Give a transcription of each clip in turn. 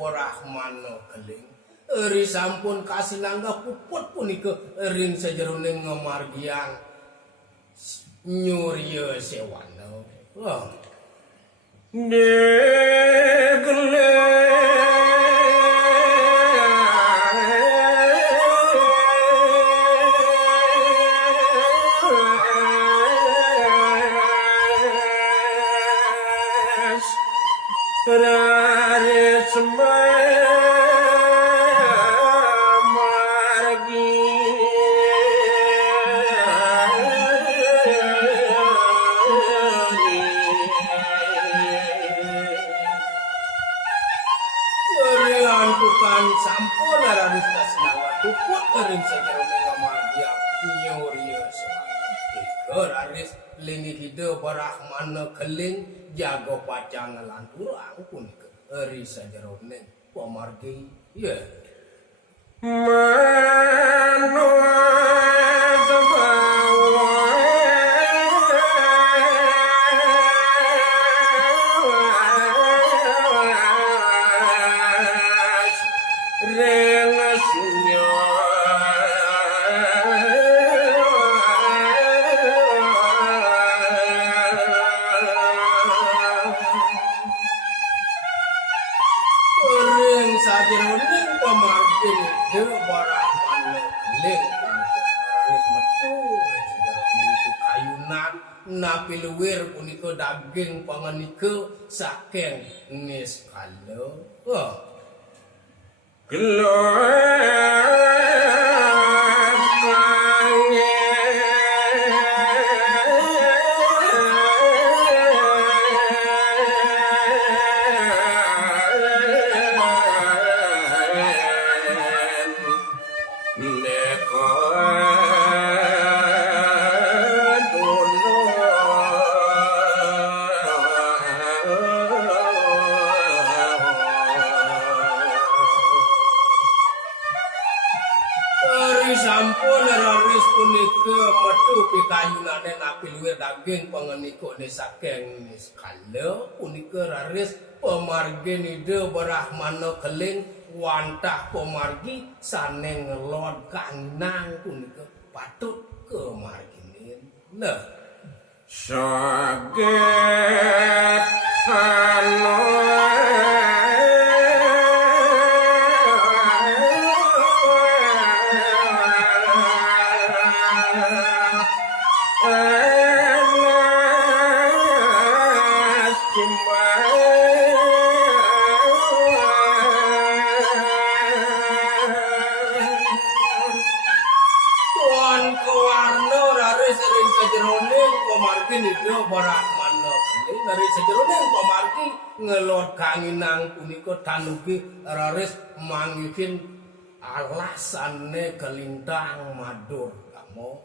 Brahmana Keling eri sampun kasilangga puput punika ring sajeroning ngamargiang nyurya sewana. Sampun araris kasinangga puput ering sajeroning ngamargiang nyurya sewana. Raris lingi hide Brahmana Keling jago pacang lan urang punika eri sajeroning pamargi ya. Napi luwir punika daging panganika saking niskala. Pikayunane napi luwih daging pangenika saking niskala punika raris pamargi nida Brahmana Keling wantah pamargi saning ngelon kanginang punika patut kemarginin. Nah, saget Brahmana Keling dari sajeroning pamargi ngelot kanginang punika tanugi raris manggihin alasane kelintang madur kamo.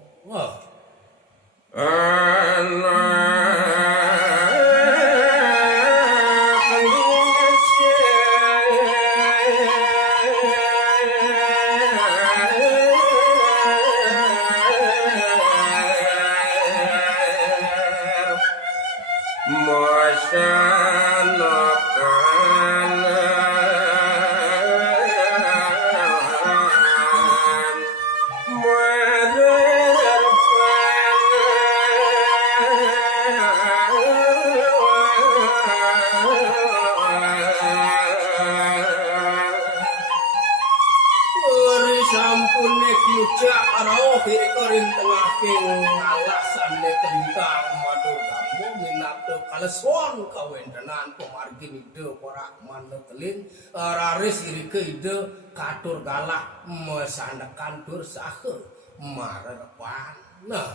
alasan kelintang madur kamu minato kaleswan kawentenan pamargi ide Brahmana Keling raris irike ide katur galah mesandakan dursahe marepan nah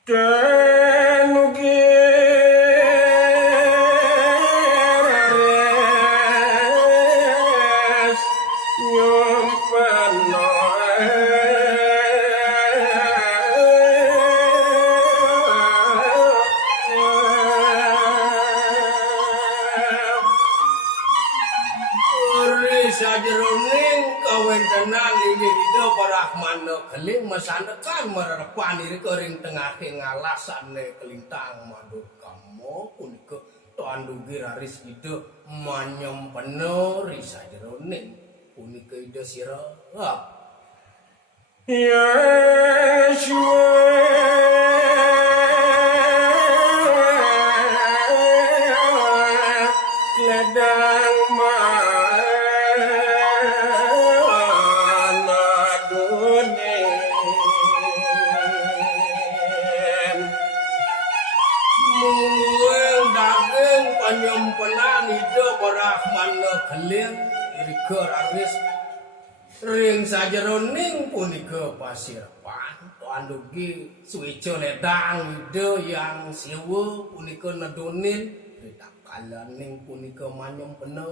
Tenugi raris nyompano sajeroning kawentenan ide Brahmana Keling mesandekan merepan irike ring tengah ngalasane kelintang madut kamo punika toandugi raris ide manyempeno ri sajeroning punika ide sirah ledang penyempenan ide Brahmana Keling irike raris ring sajeroning punika pasirpan toandugi suwica ledang ide yang siwa punika nedunin ritakalaning punika manyempena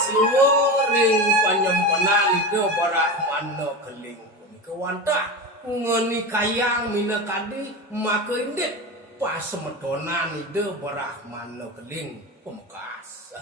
siwa ring penyempenan ide Brahmana Keling punika wantah ngeni kayang minakadi maka indit pasemedonan ide Brahmana Keling pemekas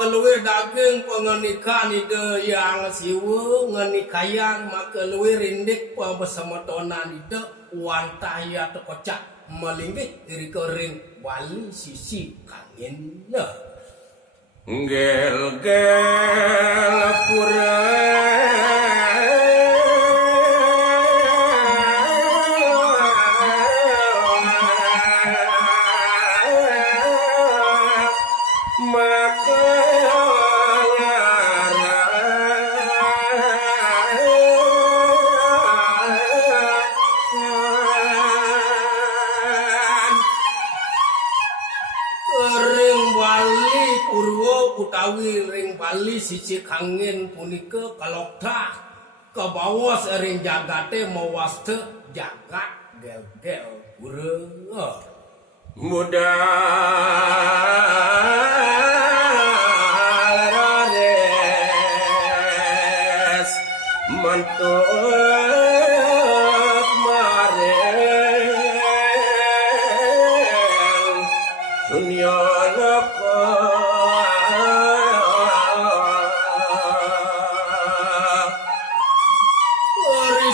keluar daging pengenikan ide yang siwa ngeni kayang maka luwih rindik pembesemetonan ide wantaya tekocak melinggih irike ring Bali sisi kangin gel pura utawi ring Bali sisi kangin punika kalokdah ke bawah ring jagate mawaste jagat gel-gel pura muda rares mantuk marel sunyana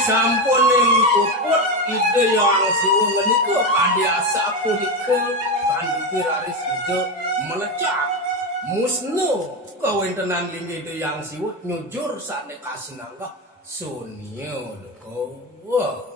sampun ing puput ide yang siwa menika kadiasa punika kanthi raris ide melecak musno kawentenan linggih ide yang siwa nyujur sane kasinangga sunyo lho